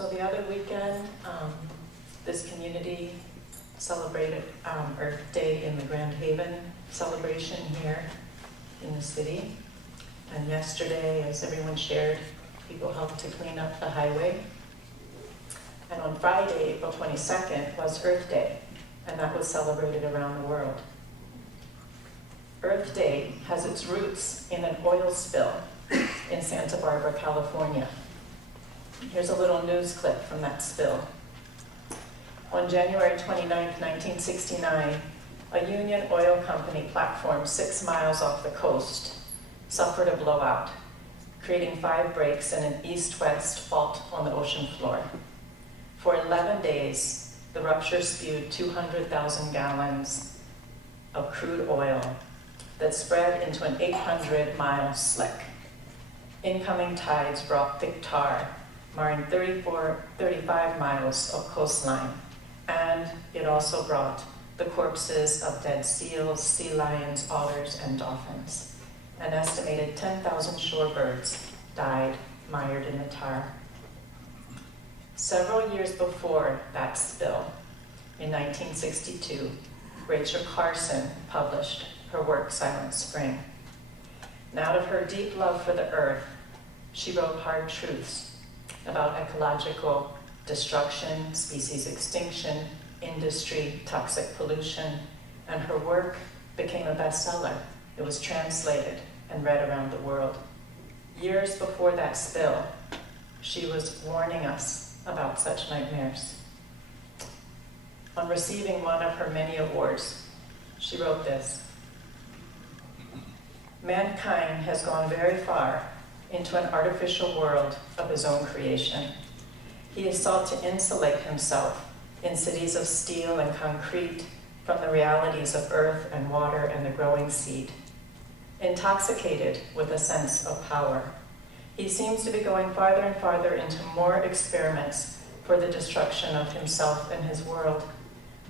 So the other weekend, this community celebrated Earth Day in the Grand Haven celebration here in the city. And yesterday, as everyone shared, people helped to clean up the highway. And on Friday, April 22nd, was Earth Day, and that was celebrated around the world. Earth Day has its roots in an oil spill in Santa Barbara, California. Here's a little news clip from that spill. On January 29, 1969, a Union Oil Company platform 6 miles off the coast suffered a blowout, creating 5 breaks and an east-west fault on the ocean floor. For 11 days, the rupture spewed 200,000 gallons of crude oil that spread into an 800-mile slick. Incoming tides brought thick tar, marring 35 miles of coastline, and it also brought the corpses of dead seals, sea lions, otters, and dolphins. An estimated 10,000 shorebirds died mired in the tar. Several years before that spill, in 1962, Rachel Carson published her work, Silent Spring. And out of her deep love for the earth, she wrote hard truths about ecological destruction, species extinction, industry, toxic pollution, and her work became a bestseller. It was translated and read around the world. Years before that spill, she was warning us about such nightmares. On receiving one of her many awards, she wrote this: "Mankind has gone very far into an artificial world of his own creation. He has sought to insulate himself in cities of steel and concrete from the realities of earth and water and the growing seed. Intoxicated with a sense of power, he seems to be going farther and farther into more experiments for the destruction of himself and his world.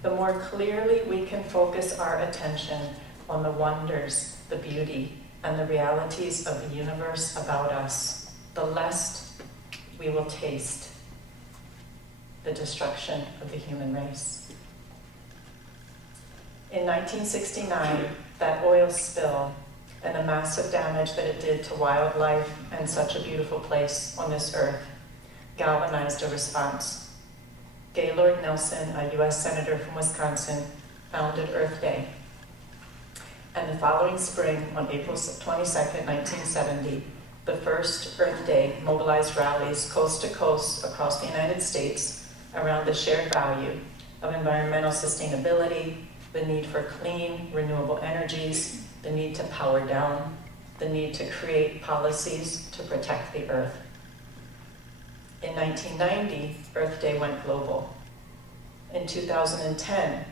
The more clearly we can focus our attention on the wonders, the beauty, and the realities of the universe about us, the less we will taste the destruction of the human race." In 1969, that oil spill and the massive damage that it did to wildlife and such a beautiful place on this earth galvanized a response. Gaylord Nelson, a US Senator from Wisconsin, founded Earth Day. And the following spring, on April 22nd, 1970, the first Earth Day mobilized rallies coast to coast across the United States around the shared value of environmental sustainability, the need for clean, renewable energies, the need to power down, the need to create policies to protect the earth. In 1990, Earth Day went global. In 2010,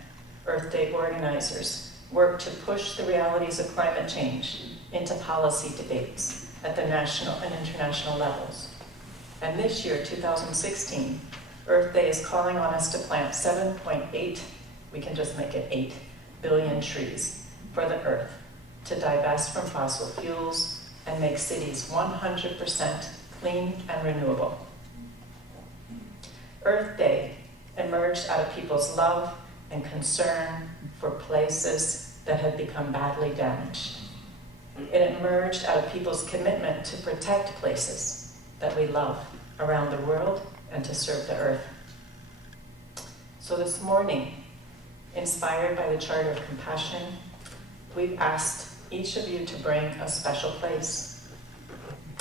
Earth Day organizers worked to push the realities of climate change into policy debates at the national and international levels. And this year, 2016, Earth Day is calling on us to plant 7.8, we can just make it 8 billion trees for the earth, to divest from fossil fuels and make cities 100% clean and renewable. Earth Day emerged out of people's love and concern for places that had become badly damaged. It emerged out of people's commitment to protect places that we love around the world and to serve the earth. So this morning, inspired by the Charter of Compassion, we've asked each of you to bring a special place.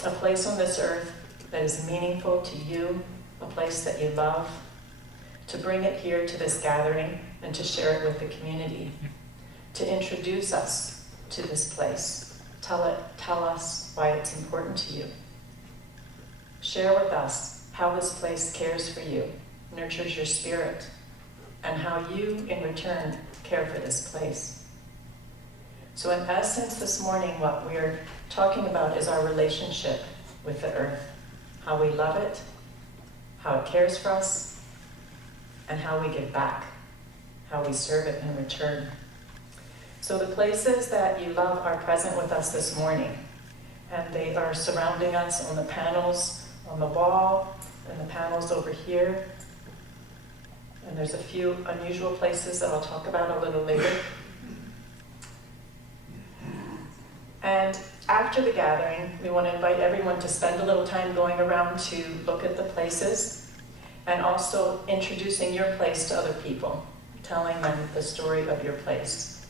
A place on this earth that is meaningful to you, a place that you love, to bring it here to this gathering and to share it with the community, to introduce us to this place. Tell us why it's important to you. Share with us how this place cares for you, nurtures your spirit, and how you, in return, care for this place. So in essence, this morning, what we're talking about is our relationship with the earth, how we love it, how it cares for us, and how we give back, how we serve it in return. So the places that you love are present with us this morning, and they are surrounding us on the panels, on the wall, And the panel's over here. And there's a few unusual places that I'll talk about a little later. And after the gathering, we want to invite everyone to spend a little time going around to look at the places and also introducing your place to other people, telling them the story of your place,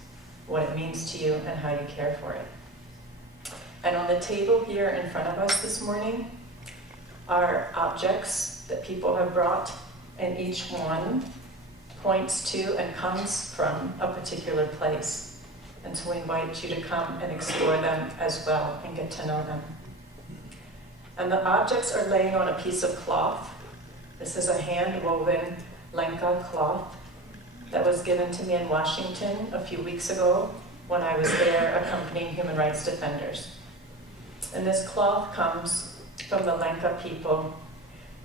what it means to you, and how you care for it. And on the table here in front of us this morning are objects that people have brought, and each one points to and comes from a particular place. And so we invite you to come and explore them as well and get to know them. And the objects are laying on a piece of cloth. This is a hand-woven Lenca cloth that was given to me in Washington a few weeks ago when I was there accompanying human rights defenders. And this cloth comes from the Lenca people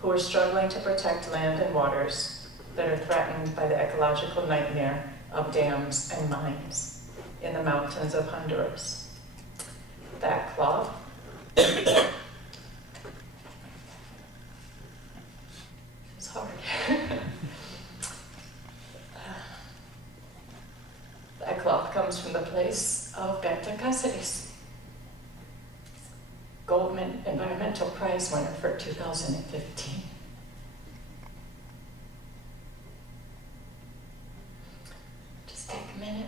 who are struggling to protect land and waters that are threatened by the ecological nightmare of dams and mines in the mountains of Honduras. That cloth is hard. That cloth comes from the place of Berta Cáceres, Goldman Environmental Prize winner for 2015. Just take a minute.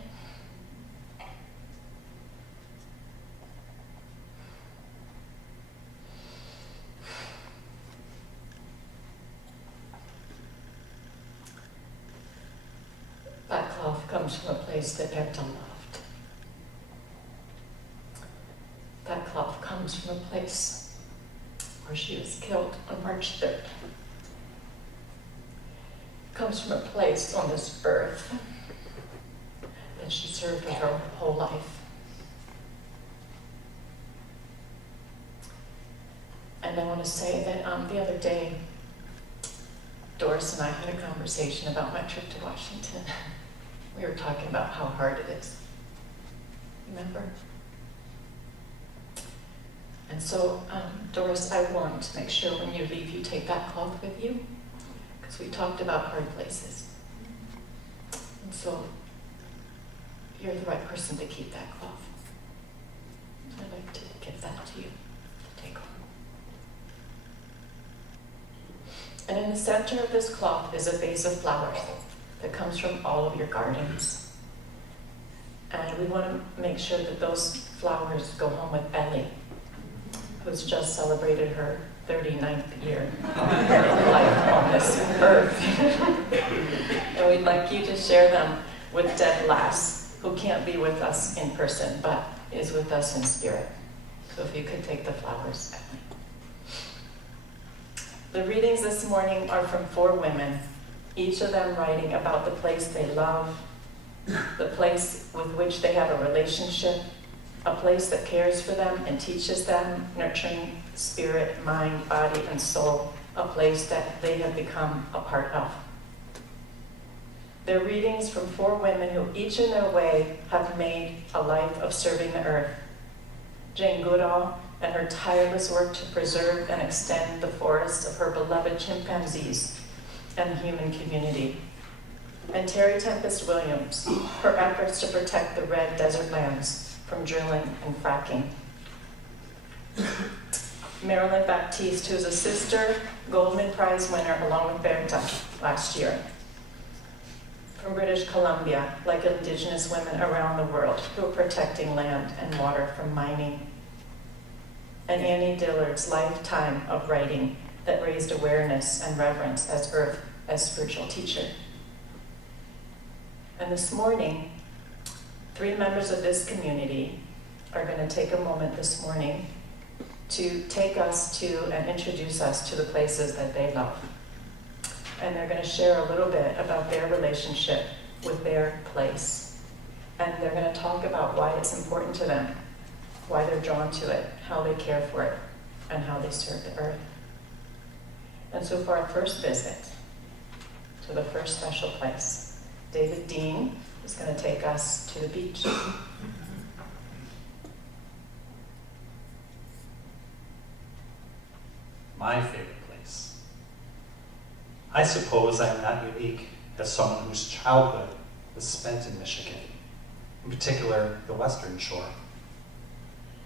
That cloth comes from a place that Berta loved. That cloth comes from a place where she was killed on March 3rd. It comes from a place on this earth that she served with her whole life. And I want to say that the other day, Doris and I had a conversation about my trip to Washington. We were talking about how hard it is. Remember? And so, Doris, I want to make sure when you leave, you take that cloth with you, because we talked about hard places. And so, you're the right person to keep that cloth. I'd like to give that to you to take home. And in the center of this cloth is a vase of flowers that comes from all of your gardens. And we want to make sure that those flowers go home with Ellie, who's just celebrated her 39th year of life on this earth. And we'd like you to share them with Deb Lass, who can't be with us in person, but is with us in spirit. So if you could take the flowers, Ellie. The readings this morning are from 4 women, each of them writing about the place they love, the place with which they have a relationship, a place that cares for them and teaches them, nurturing spirit, mind, body, and soul, a place that they have become a part of. They're readings from 4 women who each in their way have made a life of serving the earth. Jane Goodall and her tireless work to preserve and extend the forests of her beloved chimpanzees and the human community. And Terry Tempest Williams, her efforts to protect the red desert lands from drilling and fracking. Marilyn Baptiste, who's a sister Goldman Prize winner along with Berta last year. From British Columbia, like Indigenous women around the world who are protecting land and water from mining. And Annie Dillard's lifetime of writing that raised awareness and reverence as Earth as spiritual teacher. And this morning, 3 members of this community are going to take a moment this morning to take us to and introduce us to the places that they love. And they're going to share a little bit about their relationship with their place. And they're going to talk about why it's important to them, why they're drawn to it, how they care for it, and how they serve the earth. And so for our first visit to the first special place, David Dean is going to take us to the beach. My favorite place. I suppose I am not unique as someone whose childhood was spent in Michigan, in particular the Western Shore.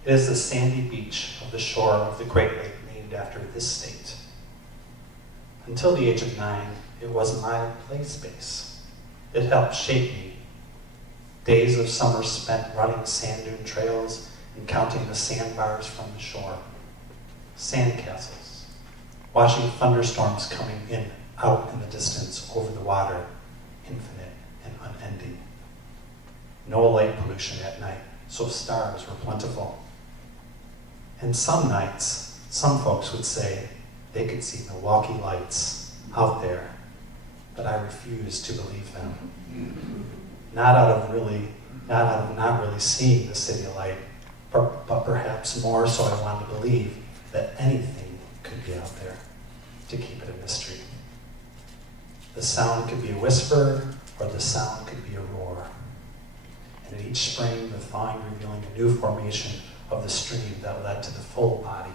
It is the sandy beach of the shore of the Great Lake named after this state. Until the age of 9, it was my play space. It helped shape me. Days of summer spent running sand dune trails and counting the sandbars from the shore. Sandcastles, watching thunderstorms coming in, out in the distance over the water, infinite and unending. No light pollution at night, so stars were plentiful. And some nights, some folks would say they could see Milwaukee lights out there, but I refused to believe them. Not out of not really seeing the city light, but perhaps more so I wanted to believe that anything could be out there, to keep it a mystery. The sound could be a whisper, or the sound could be a roar. And each spring, the thawing revealing a new formation of the stream that led to the full body,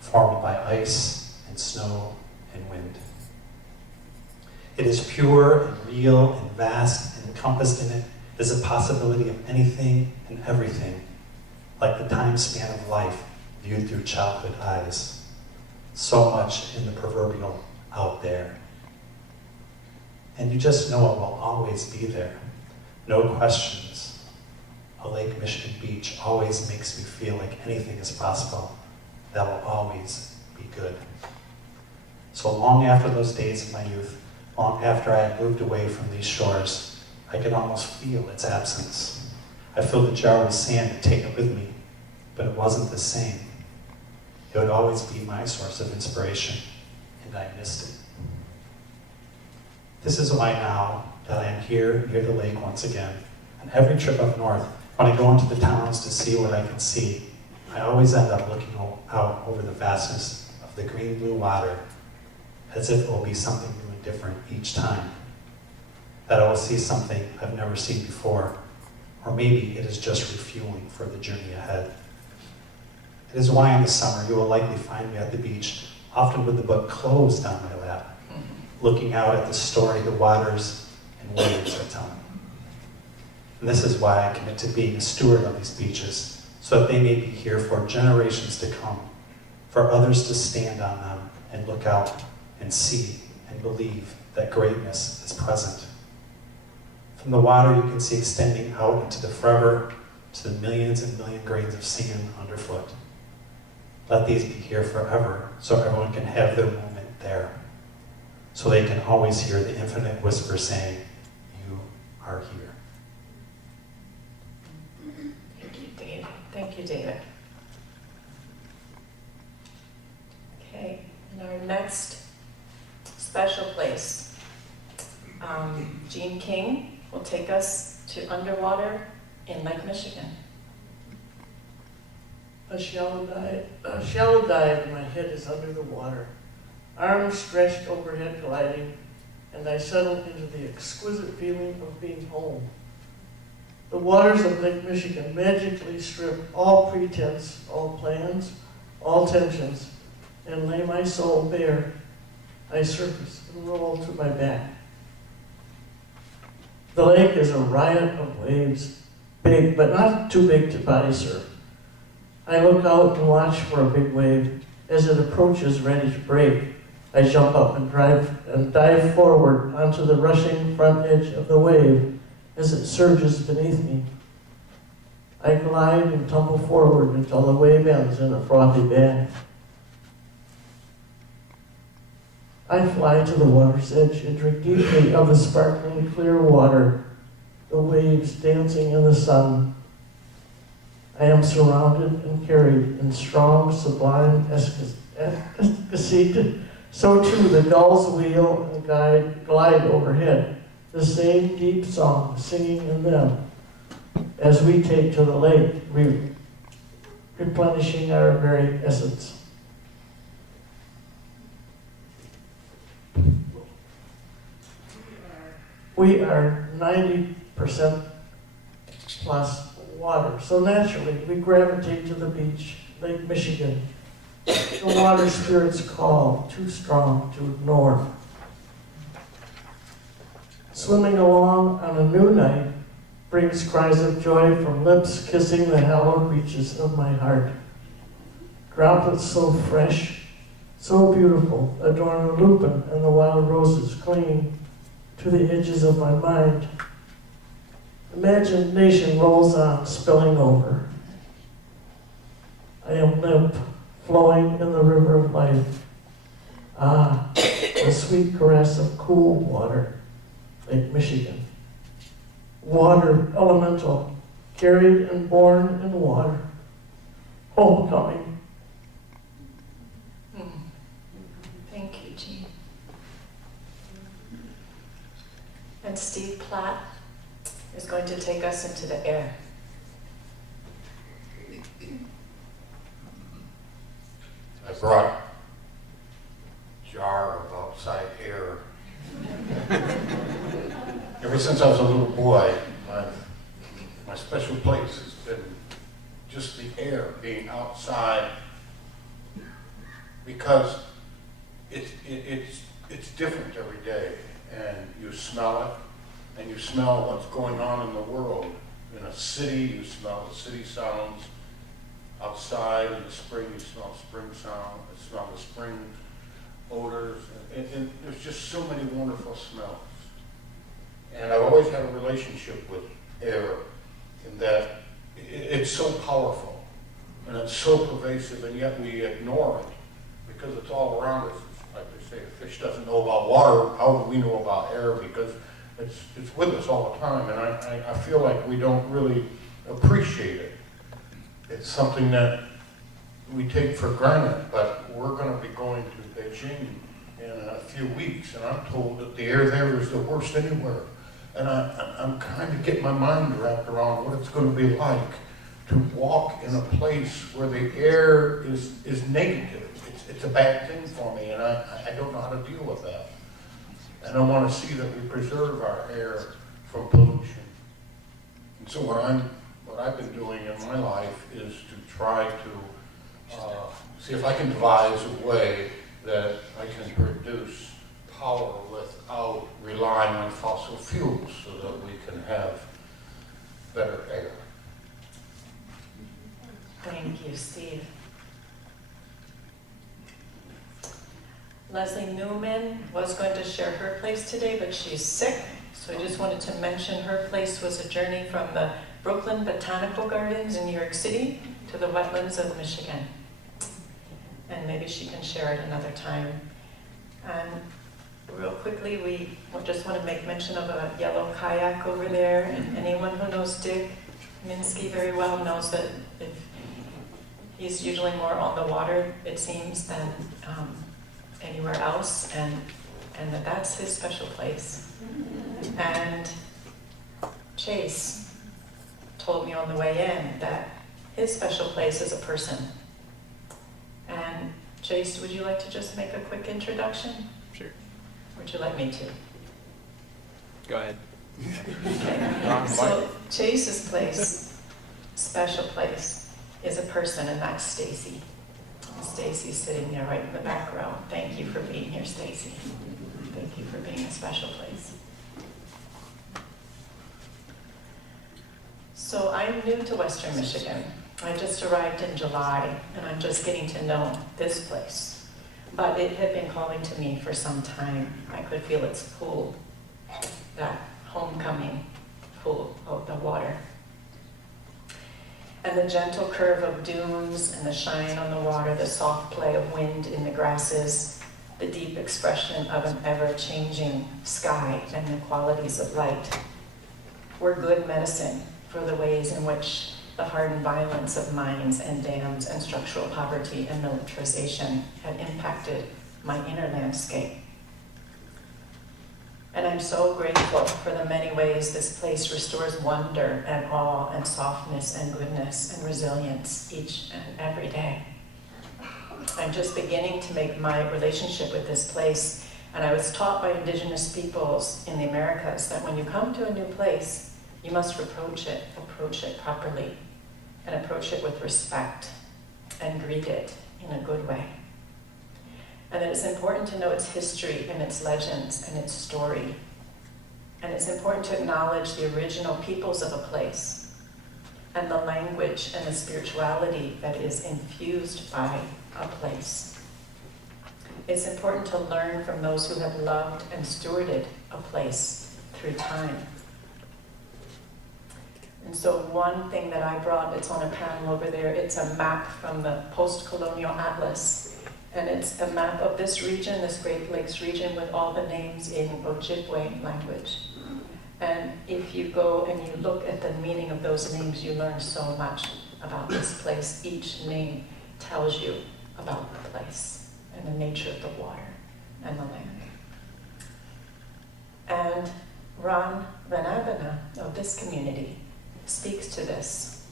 formed by ice and snow and wind. It is pure and real and vast, and encompassed in it is a possibility of anything and everything, like the time span of life viewed through childhood eyes. So much in the proverbial out there. And you just know it will always be there. No questions. A Lake Michigan beach always makes me feel like anything is possible. That will always be good. So long after those days of my youth, long after I had moved away from these shores, I could almost feel its absence. I filled the jar with sand and take it with me, but it wasn't the same. It would always be my source of inspiration, and I missed it. This is why now that I am here near the lake once again, on every trip up north, when I go into the towns to see what I can see, I always end up looking out over the vastness of the green-blue water, as if it will be something new and different each time. That I will see something I've never seen before, or maybe it is just refueling for the journey ahead. It is why in the summer you will likely find me at the beach, often with the book closed on my lap, looking out at the story the waters and waves are telling. And this is why I commit to being a steward of these beaches, so that they may be here for generations to come, for others to stand on them and look out and see and believe that greatness is present. From the water you can see extending out into the forever, to the millions and million grains of sand underfoot. Let these be here forever, so everyone can have their moment there. So they can always hear the infinite whisper saying, "You are here." Thank you, David. Thank you, David. Okay, and our next special place, Gene King will take us to underwater in Lake Michigan. A shallow dive, my head is under the water, arms stretched overhead gliding, and I settle into the exquisite feeling of being home. The waters of Lake Michigan magically strip all pretense, all plans, all tensions, and lay my soul bare. I surface and roll to my back. The lake is a riot of waves, big, but not too big to body surf. I look out and watch for a big wave. As it approaches, ready to break, I jump up and dive forward onto the rushing front edge of the wave as it surges beneath me. I glide and tumble forward until the wave ends in a frothy bang. I fly to the water's edge and drink deeply of the sparkling clear water, the waves dancing in the sun. I am surrounded and carried in strong, sublime ecstasy. So too the gulls wheel and glide overhead, the same deep song singing in them, as we take to the lake, replenishing our very essence. We are 90% plus water, so naturally we gravitate to the beach, Lake Michigan. The water spirits call, too strong to ignore. Swimming along on a new night brings cries of joy from lips kissing the hallowed reaches of my heart. Droplets so fresh, so beautiful, adorn the lupin and the wild roses clinging to the edges of my mind. Imagination rolls on, spilling over. I am limp, flowing in the river of life. Ah, the sweet caress of cool water, Lake Michigan. Water, elemental, carried and born in water. Homecoming. Thank you, Jean. And Steve Platt is going to take us into the air. I brought a jar of outside air. Ever since I was a little boy, my special place has been just the air, being outside, because it's different every day, and you smell it, and you smell what's going on in the world. In a city, you smell the city sounds. Outside in the spring, you smell spring sound, you smell the spring odors, and there's just so many wonderful smells. And I've always had a relationship with air in that it's so powerful, and it's so pervasive, and yet we ignore it because it's all around us. It's like they say, a fish doesn't know about water, how do we know about air? Because it's with us all the time, and I feel like we don't really appreciate it. It's something that we take for granted, but we're going to be going to Beijing in a few weeks, and I'm told that the air there is the worst anywhere. And I'm trying to get my mind wrapped around what it's going to be like to walk in a place where the air is negative. It's a bad thing for me, and I don't know how to deal with that. And I want to see that we preserve our air from pollution. And so what I've been doing in my life is to try to see if I can devise a way that I can produce power without relying on fossil fuels so that we can have better air. Thank you, Steve. Leslie Newman was going to share her place today, but she's sick, so I just wanted to mention her place was a journey from the Brooklyn Botanical Gardens in New York City to the wetlands of Michigan. And maybe she can share it another time. And real quickly, we just want to make mention of a yellow kayak over there. And anyone who knows Dick Minsky very well knows that if he's usually more on the water, it seems, than anywhere else, and that's his special place. And Chase told me on the way in that his special place is a person. And Chase, would you like to just make a quick introduction? Sure. Would you like me to? Go ahead. Okay. So Chase's place, special place, is a person, and that's Stacy. Stacy's sitting there right in the back row. Thank you for being here, Stacy. Thank you for being a special place. So I'm new to Western Michigan. I just arrived in July, and I'm just getting to know this place. But it had been calling to me for some time. I could feel its pull, that homecoming pull of the water. And the gentle curve of dunes and the shine on the water, the soft play of wind in the grasses, the deep expression of an ever-changing sky and the qualities of light were good medicine for the ways in which the hardened violence of mines and dams and structural poverty and militarization had impacted my inner landscape. And I'm so grateful for the many ways this place restores wonder and awe and softness and goodness and resilience each and every day. I'm just beginning to make my relationship with this place, and I was taught by indigenous peoples in the Americas that when you come to a new place, you must approach it properly, and approach it with respect, and greet it in a good way. And that it's important to know its history and its legends and its story, And it's important to acknowledge the original peoples of a place and the language and the spirituality that is infused by a place. It's important to learn from those who have loved and stewarded a place through time. And so one thing that I brought, it's on a panel over there, it's a map from the post-colonial atlas. And it's a map of this region, this Great Lakes region, with all the names in Ojibwe language. And if you go and you look at the meaning of those names, you learn so much about this place. Each name tells you about the place and the nature of the water and the land. And Ron Vanabana of this community speaks to this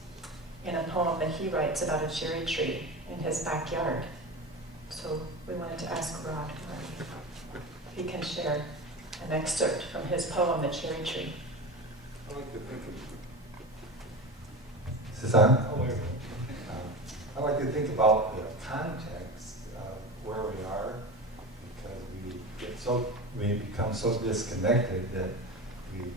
in a poem that he writes about a cherry tree in his backyard. So we wanted to ask Rod if he can share an excerpt from his poem, The Cherry Tree. I like to think Is this on? I like to think about the context of where we are, because we become so disconnected that we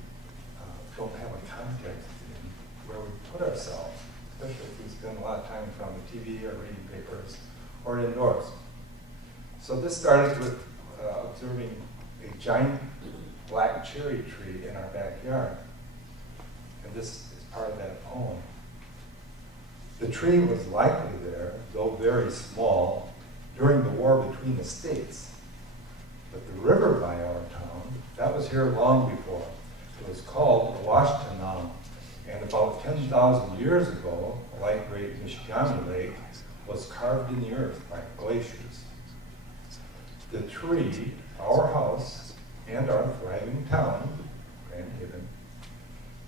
don't have a context in where we put ourselves, especially if we spend a lot of time in front of the TV or reading papers or indoors. So this started with observing a giant black cherry tree in our backyard. And this is part of that poem. The tree was likely there, though very small, during the war between the states. But the river by our town, that was here long before. It was called the Washtenam. And about 10,000 years ago, like Great Michigamme Lake, was carved in the earth by glaciers. The tree, our house, and our thriving town, Grand Haven,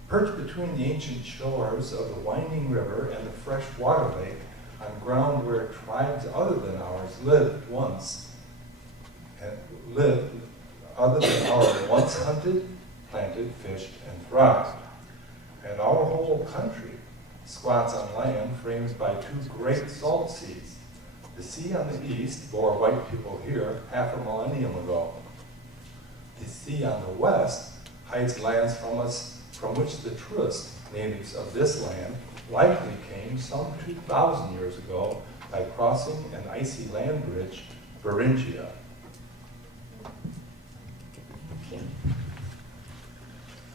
perched between the ancient shores of the winding river and the fresh water lake on ground where tribes other than ours lived once, hunted, planted, fished, and thrived. And our whole country squats on land framed by two great salt seas. The sea on the east bore white people here half a millennium ago. The sea on the west hides lands from us from which the truest natives of this land likely came some 2,000 years ago by crossing an icy land bridge, Beringia.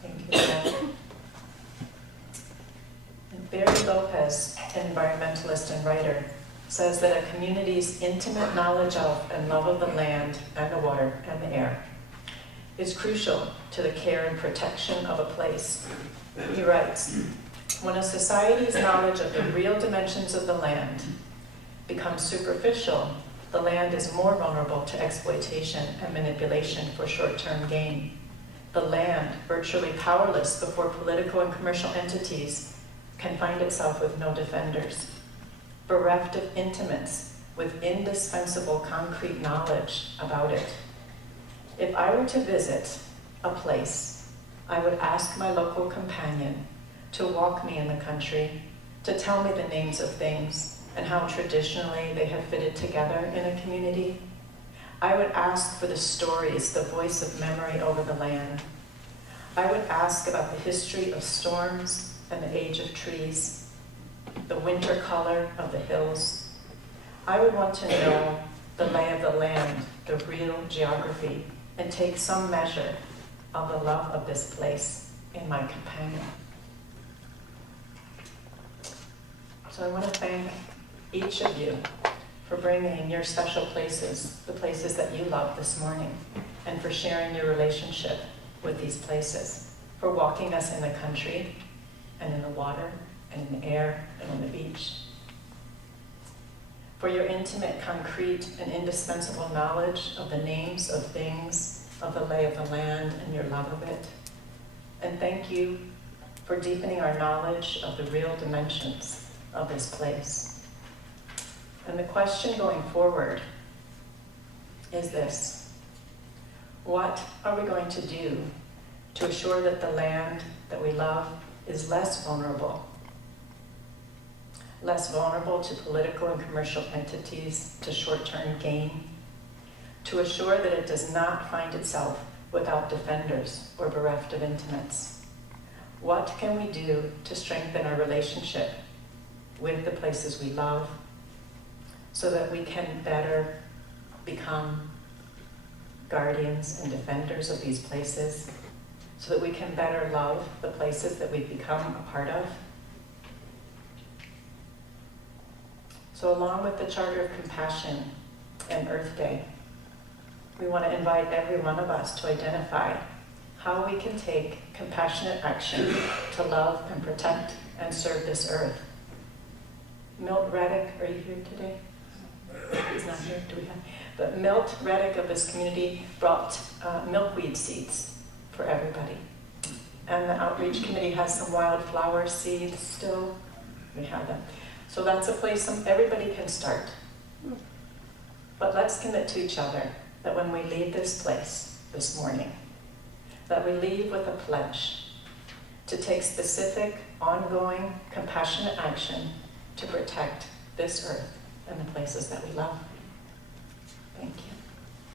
Thank you, Jen. And Barry Lopez, environmentalist and writer, says that a community's intimate knowledge of and love of the land and the water and the air is crucial to the care and protection of a place. He writes, when a society's knowledge of the real dimensions of the land becomes superficial, the land is more vulnerable to exploitation and manipulation for short-term gain. The land, virtually powerless before political and commercial entities, can find itself with no defenders, bereft of intimates with indispensable concrete knowledge about it. If I were to visit a place, I would ask my local companion to walk me in the country, to tell me the names of things and how traditionally they have fitted together in a community. I would ask for the stories, the voice of memory over the land. I would ask about the history of storms and the age of trees, the winter color of the hills. I would want to know the lay of the land, the real geography, and take some measure of the love of this place in my companion. So I want to thank each of you for bringing your special places, the places that you love this morning, and for sharing your relationship with these places, for walking us in the country and in the water and in the air and on the beach, for your intimate, concrete, and indispensable knowledge of the names of things, of the lay of the land and your love of it. And thank you for deepening our knowledge of the real dimensions of this place. And the question going forward is this: what are we going to do to assure that the land that we love is less vulnerable to political and commercial entities, to short-term gain, to assure that it does not find itself without defenders or bereft of intimates? What can we do to strengthen our relationship with the places we love so that we can better become guardians and defenders of these places, so that we can better love the places that we've become a part of? So along with the Charter of Compassion and Earth Day, we want to invite every one of us to identify how we can take compassionate action to love and protect and serve this earth. Milt Reddick, are you here today? He's not here, do we have? But Milt Reddick of this community brought milkweed seeds for everybody. And the outreach committee has some wildflower seeds still. We have them. So that's a place everybody can start. But let's commit to each other that when we leave this place this morning, that we leave with a pledge to take specific, ongoing, compassionate action to protect this earth and the places that we love. Thank you.